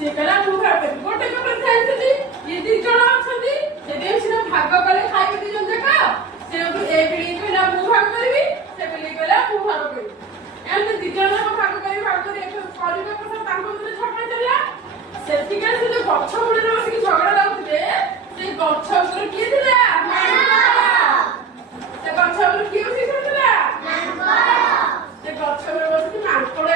ସେ କହିଲା ମୁଁ ଭାଗ କରିବି। ଗୋଟେ କପରେ ଖାଇଥିଲି ଇଏ 2 ଜଣ ଅଛନ୍ତି ସେଠି ସିନା ଭାଗ କଲେ ଖାଇବେ 2 ଜଣ ଯାକ। ସେଠୁ ଏ ପିଢି କହିଲା ମୁଁ ଭାଗ କରିବି, ସେ ପିଢି କହିଲା ମୁଁ ଭାଗ କରିବି। ଏମିତି 2 ଜଣ ଯାକ ଭାଗ କରି କରିବା କଥା ତାଙ୍କ ଭିତରେ ଝଗଡା ଚାଲିଲା। ସେଠିକା ସେ ଯୋଉ ଗଛ ମୂଳରେ ବସିକି ଝଗଡା ଲାଗୁଥିଲେ ସେ ଗଛ ଉପରେ କିଏ ଥିଲା? ସେ ଗଛ ଉପରେ କିଏ ବସିକି ଥିଲା? ସେ ଗଛ ଉପରେ ବସିକି ମାଙ୍କଡ